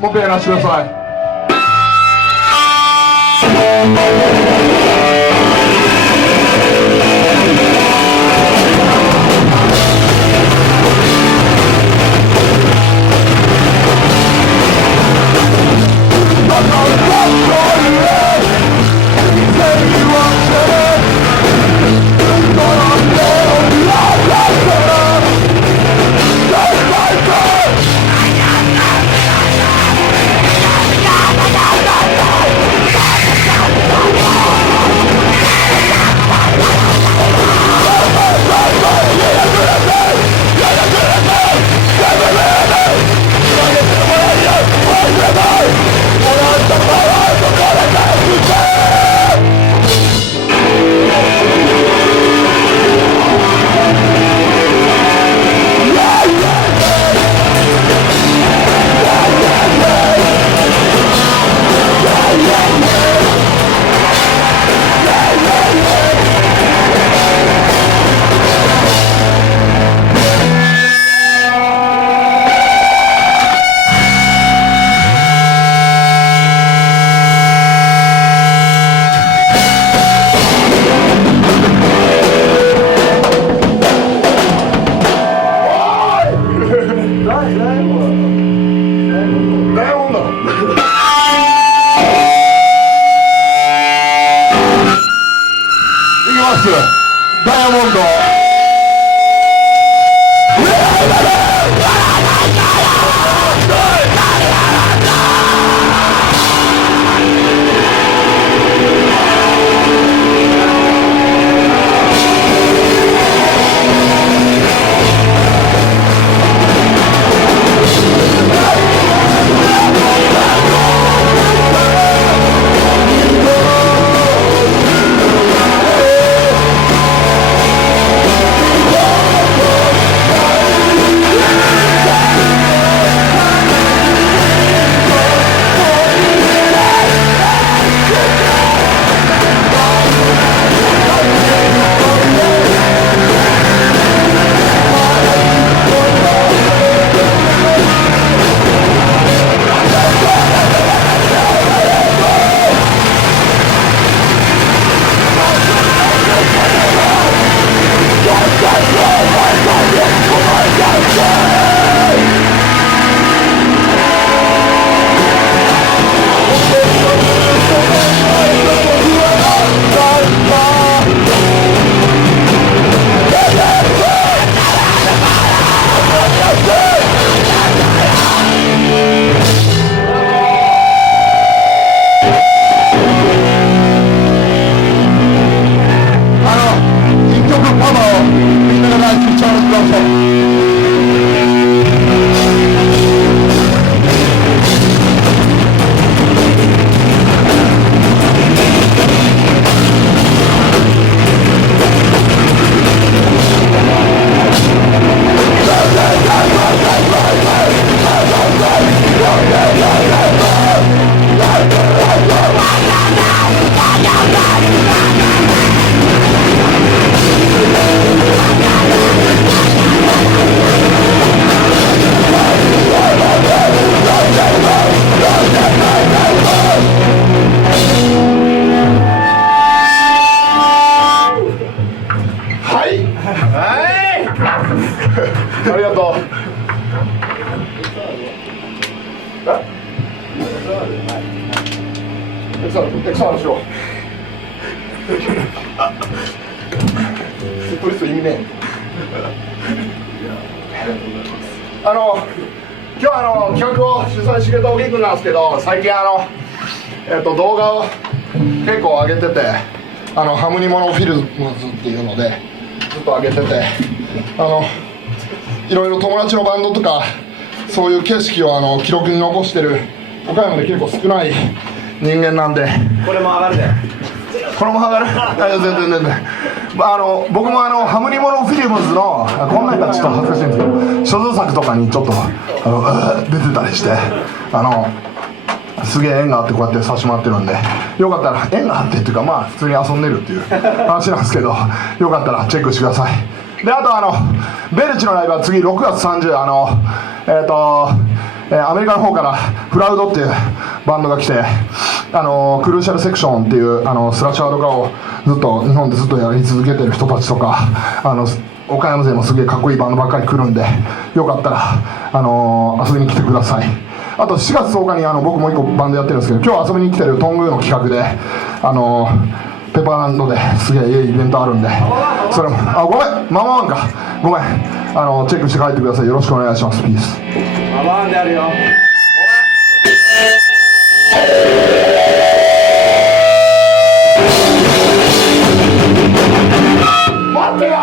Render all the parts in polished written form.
もうペアなしてください。ダイヤモンドはいありがとう。エクサーしよう。セットリスト意味ね。今日企画を主催してくれたおぎくんなんですけど、最近動画を結構上げてて、ハムニモノフィルムズっていうのでずっと上げてて、いろいろ友達のバンドとかそういう景色を記録に残してる岡山で結構少ない人間なんで。これも上がるで。これも上がる。全然僕もハムニモノフィルムズのこんなんかちょっと恥ずかしいんですけど、所蔵作とかにちょっと出てたりして、すげえ縁があってこうやってさせてもらってるんで、よかったら縁があってっていうか、まあ普通に遊んでるっていう話なんですけど、よかったらチェックしてください。で、あとベルチのライブは次6月30、アメリカの方からフラウドっていうバンドが来て、クルーシャルセクションっていうスラッシャーとかをずっと日本でずっとやり続けてる人たちとか、岡山勢もすげえかっこいいバンドばっかり来るんで、よかったら、遊びに来てください。あと4月10日に僕もう一個バンドやってるんですけど、今日遊びに来てるトングーの企画でペパーランドですげえいいイベントあるんで、それもごめんママワンかごめんチェックして帰ってください。よろしくお願いします。ピース。ママワンであるよ。待ってよ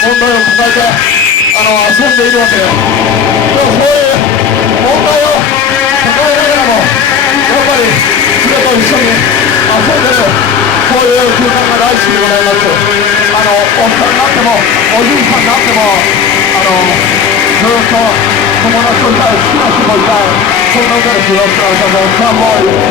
問題を抱えて遊んでいるわけで、でもそういう問題を抱えながらもやっぱり彼と一緒に遊んでる、こういう空間が大好きでございます。おっさんになってもおじいさんになってもずっと友達といたい、好きな人といたい、そんな歌です。よろしくお願いします。カモイ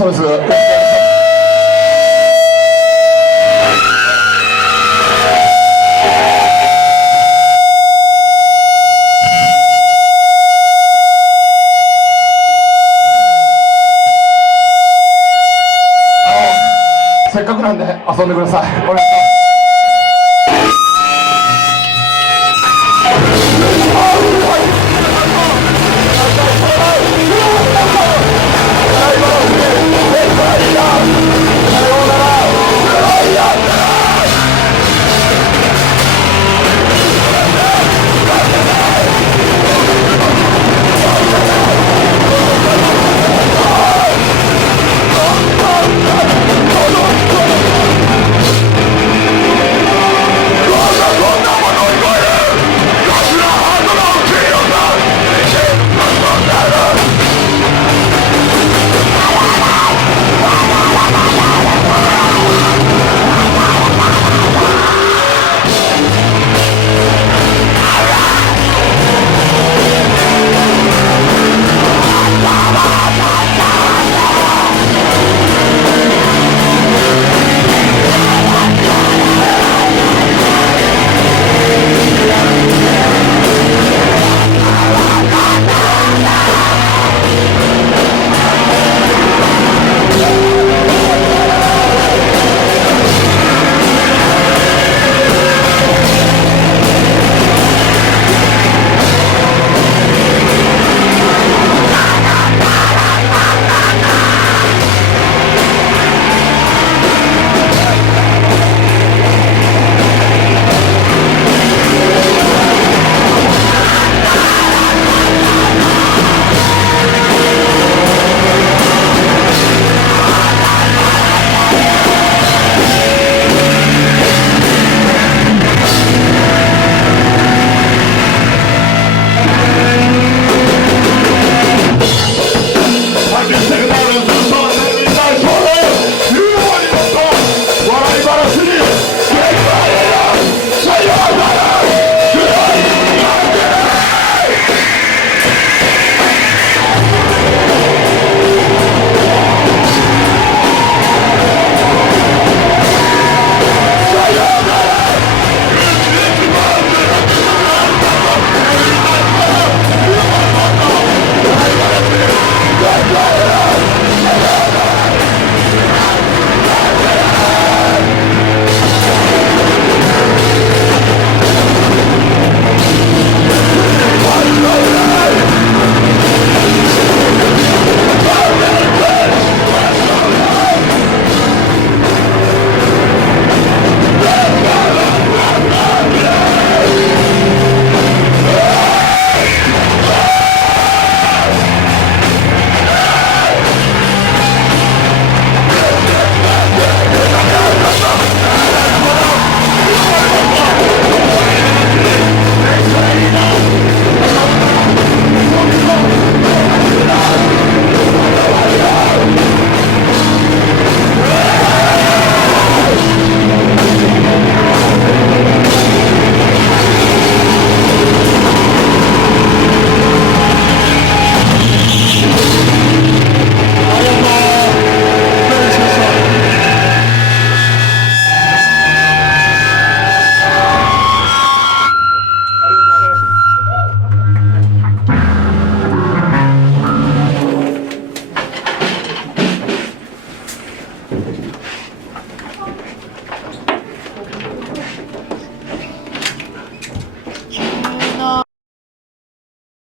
そうです。せっかくなんで遊んでください。お願いします。